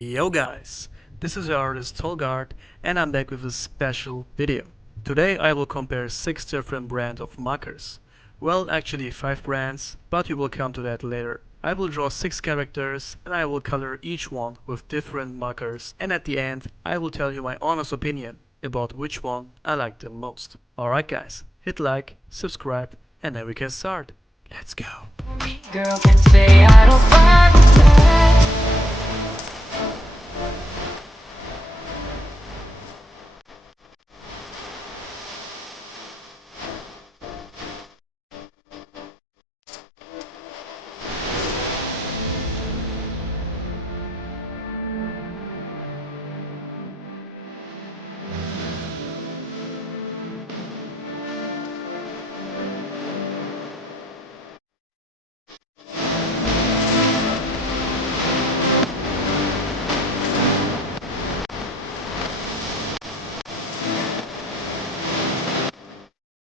Yo guys, this is your artist Tolg and I'm back with a special video. Today I will compare 6 different brands of markers. Well, actually 5 brands, but we will come to that later. I will draw 6 characters and I will color each one with different markers, and at the end I will tell you my honest opinion about which one I like the most. Alright guys, hit like, subscribe, and then we can start. Let's go. Girl can say I don't find that.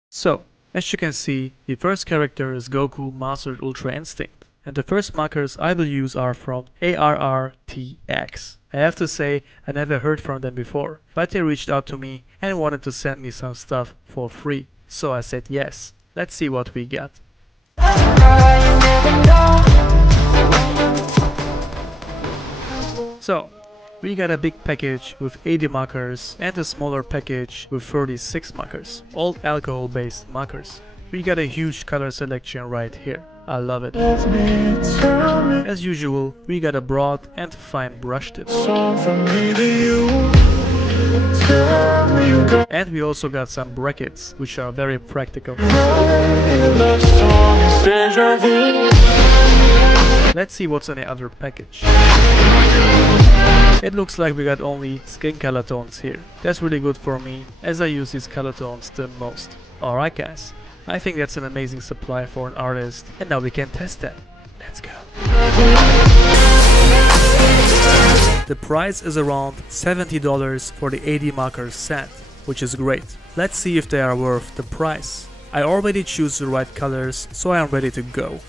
So, as you can see, the first character is Goku Mastered Ultra Instinct, and the first markers I will use are from Arrtx. I have to say, I never heard from them before, but they reached out to me and wanted to send me some stuff for free, so I said yes. Let's see what we got. So, we got a big package with 80 markers and a smaller package with 36 markers, all alcohol based markers. We got a huge color selection right here. I love it. As usual, we got a broad and fine brush tip. And we also got some brackets, which are very practical. Let's see what's in the other package. It looks like we got only skin color tones here. That's really good for me, as I use these color tones the most. Alright guys, I think that's an amazing supply for an artist, and now we can test them. Let's go. The price is around $70 for the 80 markers set, which is great. Let's see if they are worth the price. I already choose the right colors, so I am ready to go.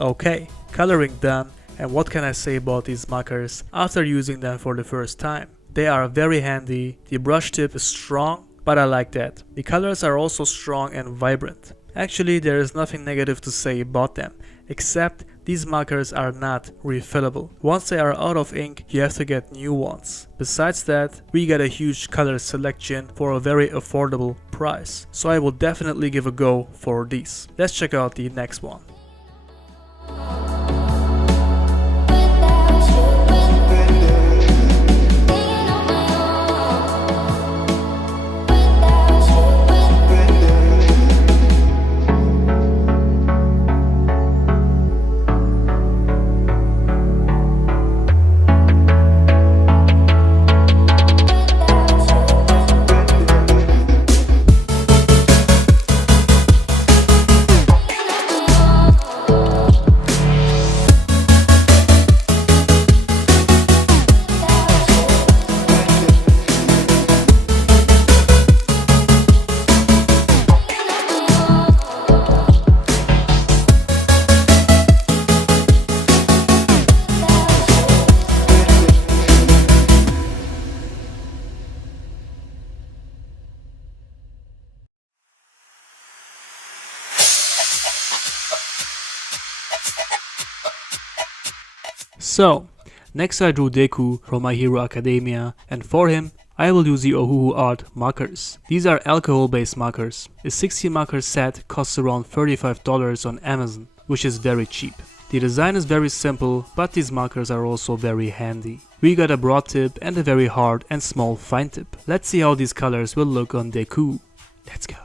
Okay, coloring done, and what can I say about these markers after using them for the first time? They are very handy, the brush tip is strong, but I like that. The colors are also strong and vibrant. Actually, there is nothing negative to say about them, except these markers are not refillable. Once they are out of ink, you have to get new ones. Besides that, we get a huge color selection for a very affordable price, so I will definitely give a go for these. Let's check out the next one. So, next I drew Deku from My Hero Academia, and for him I will use the Ohuhu Art Markers. These are alcohol-based markers. A 60 marker set costs around $35 on Amazon, which is very cheap. The design is very simple, but these markers are also very handy. We got a broad tip and a very hard and small fine tip. Let's see how these colors will look on Deku. Let's go.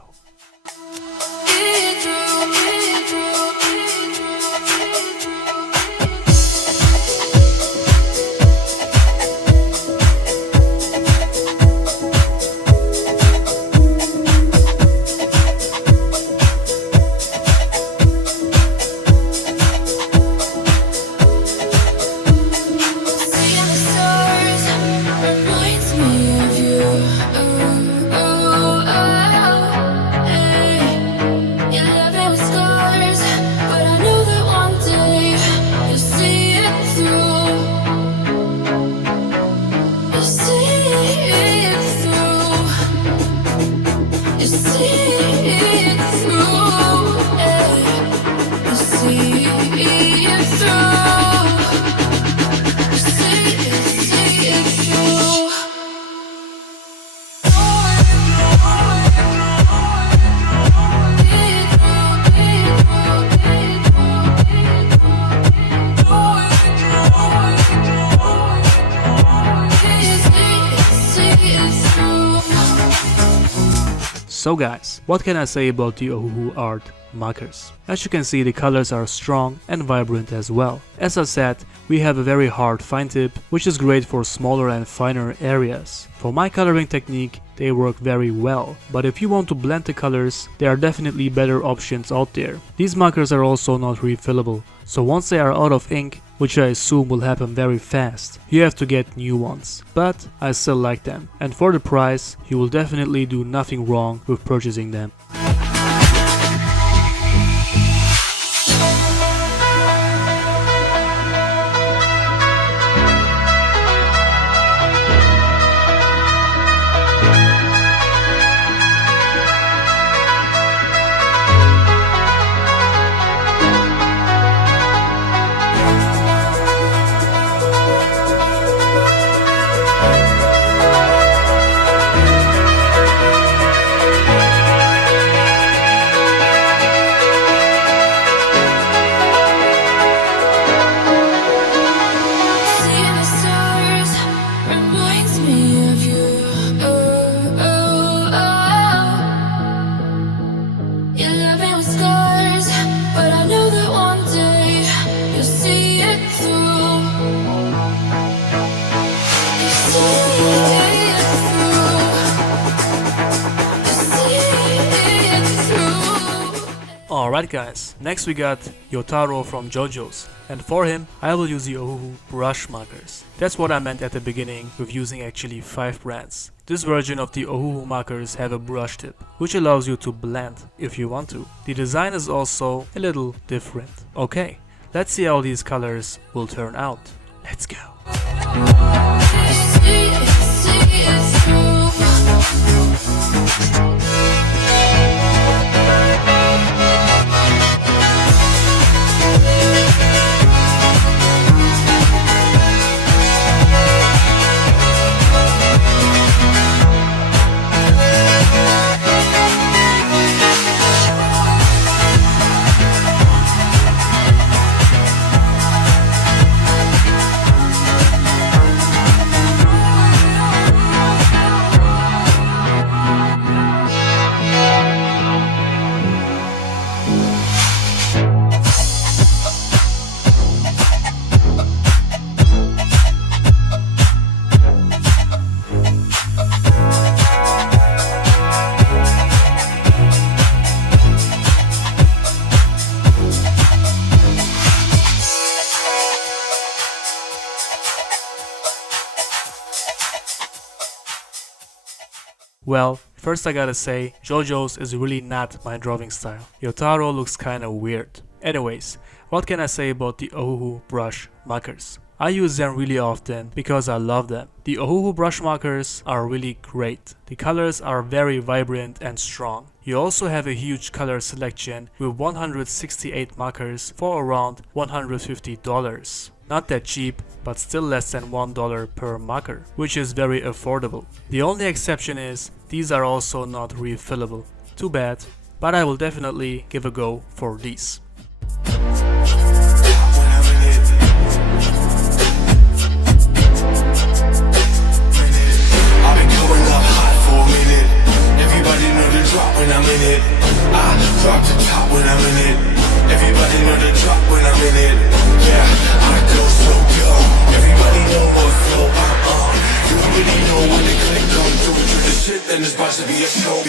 So guys, what can I say about the Ohuhu Art Markers? As you can see, the colors are strong and vibrant as well. As I said, we have a very hard fine tip, which is great for smaller and finer areas. For my coloring technique, they work very well, but if you want to blend the colors, there are definitely better options out there. These markers are also not refillable, so once they are out of ink, which I assume will happen very fast, you have to get new ones. But I still like them, and for the price, you will definitely do nothing wrong with purchasing them. Alright guys, next we got Yotaro from JoJo's, and for him I will use the Ohuhu brush markers. That's what I meant at the beginning with using actually 5 brands. This version of the Ohuhu markers have a brush tip, which allows you to blend if you want to. The design is also a little different. Okay, let's see how these colors will turn out. Let's go. Well, first I gotta say, JoJo's is really not my drawing style. Yotaro looks kinda weird. Anyways, what can I say about the Ohuhu brush markers? I use them really often because I love them. The Ohuhu brush markers are really great. The colors are very vibrant and strong. You also have a huge color selection with 168 markers for around $150. Not that cheap, but still less than $1 per marker, which is very affordable. The only exception is these are also not refillable. Too bad, but I will definitely give a go for these. When I'm in it, I drop the top when I'm in it. Everybody know the drop when I'm in it. Yeah, I go so young. Everybody know what flow I'm on. You already know when the click come through to the shit, then it's about to be a show.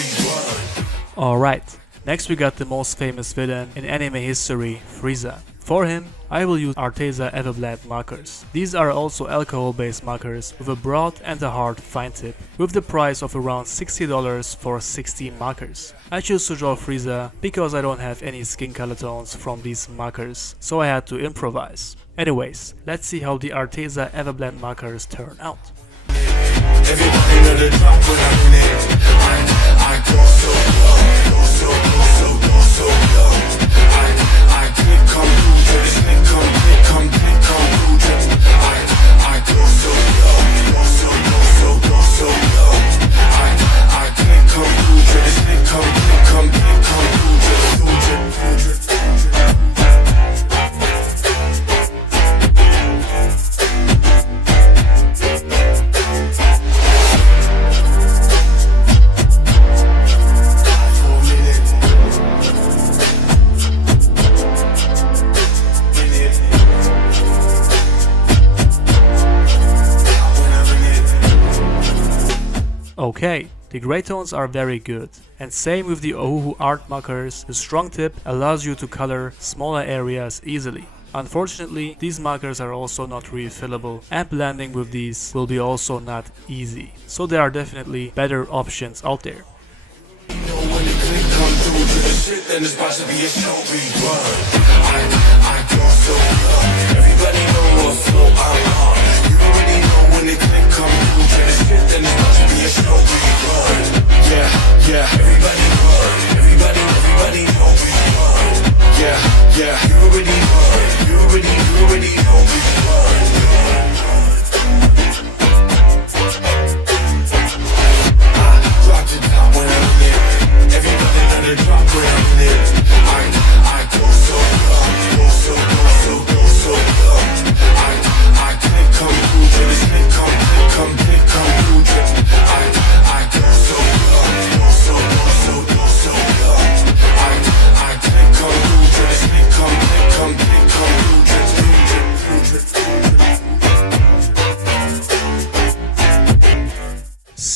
Alright, next we got the most famous villain in anime history, Frieza. For him, I will use Arteza Everblend markers. These are also alcohol-based markers with a broad and a hard fine tip, with the price of around $60 for 60 markers. I choose to draw Frieza because I don't have any skin color tones from these markers, so I had to improvise. Anyways, let's see how the Arteza Everblend markers turn out. Everybody know the drop when I'm in it. I go so young, go so young. I click come through to this click come through to I go so young, go so young. I click come through to this click come through to Okay, the gray tones are very good, and same with the Ohuhu Art Markers. The strong tip allows you to color smaller areas easily. Unfortunately, these markers are also not refillable, and blending with these will be also not easy, so there are definitely better options out there.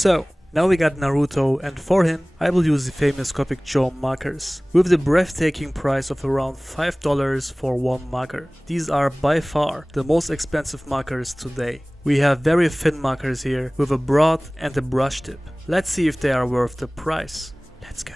So, now we got Naruto, and for him, I will use the famous Copic markers, with the breathtaking price of around $5 for one marker. These are by far the most expensive markers today. We have very thin markers here, with a broad and a brush tip. Let's see if they are worth the price. Let's go.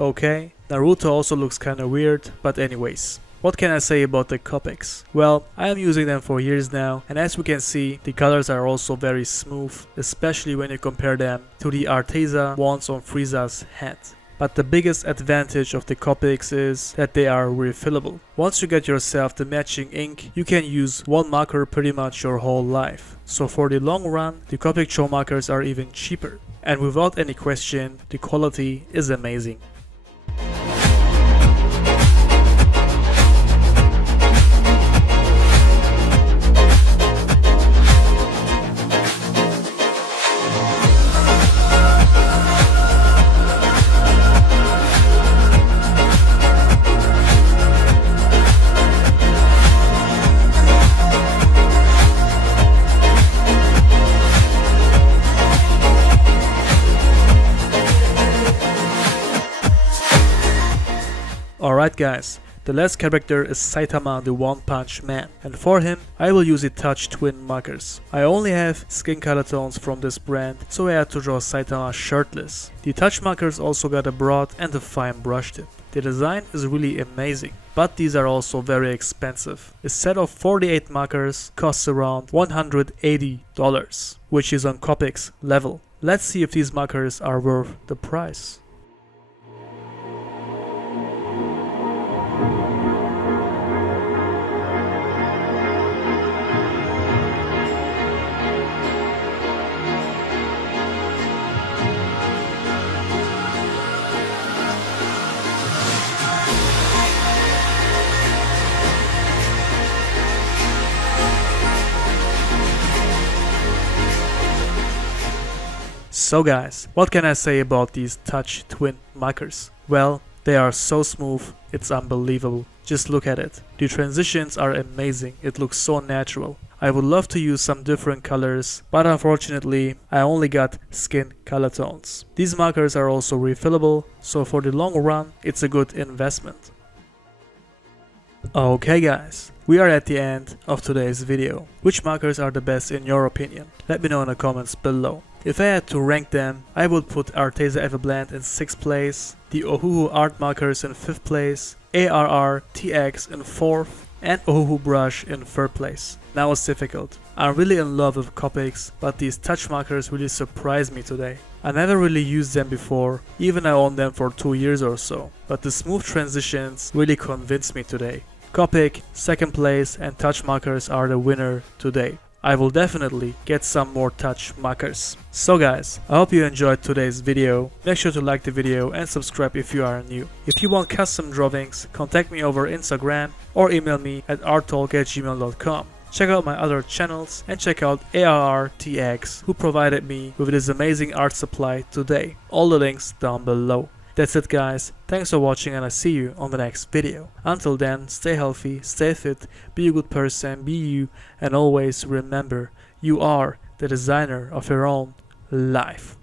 Okay, Naruto also looks kinda weird, but anyways. What can I say about the Copics? Well, I am using them for years now, and as we can see, the colors are also very smooth, especially when you compare them to the Arteza ones on Frieza's head. But the biggest advantage of the Copics is that they are refillable. Once you get yourself the matching ink, you can use one marker pretty much your whole life. So for the long run, the Copic Ciao markers are even cheaper. And without any question, the quality is amazing. Alright guys, the last character is Saitama the One Punch Man, and for him I will use the Touch Twin markers. I only have skin color tones from this brand, so I had to draw Saitama shirtless. The Touch markers also got a broad and a fine brush tip. The design is really amazing, but these are also very expensive. A set of 48 markers costs around $180, which is on Copic's level. Let's see if these markers are worth the price. So guys, what can I say about these Touch Twin markers? Well, they are so smooth, it's unbelievable. Just look at it. The transitions are amazing, it looks so natural. I would love to use some different colors, but unfortunately I only got skin color tones. These markers are also refillable, so for the long run it's a good investment. Okay guys, we are at the end of today's video. Which markers are the best in your opinion? Let me know in the comments below. If I had to rank them, I would put Arteza Everblend in 6th place, the Ohuhu Art Markers in 5th place, Arrtx in 4th, and Ohuhu Brush in 3rd place. Now it's difficult. I'm really in love with Copics, but these touch markers really surprised me today. I never really used them before, even I owned them for 2 years or so, but the smooth transitions really convinced me today. Copic, 2nd place, and touch markers are the winner today. I will definitely get some more touch markers. So guys, I hope you enjoyed today's video. Make sure to like the video and subscribe if you are new. If you want custom drawings, contact me over Instagram or email me at arttolg@gmail.com. Check out my other channels and check out Arrtx, who provided me with this amazing art supply today. All the links down below. That's it guys, thanks for watching and I see you on the next video. Until then, stay healthy, stay fit, be a good person, be you, and always remember, you are the designer of your own life.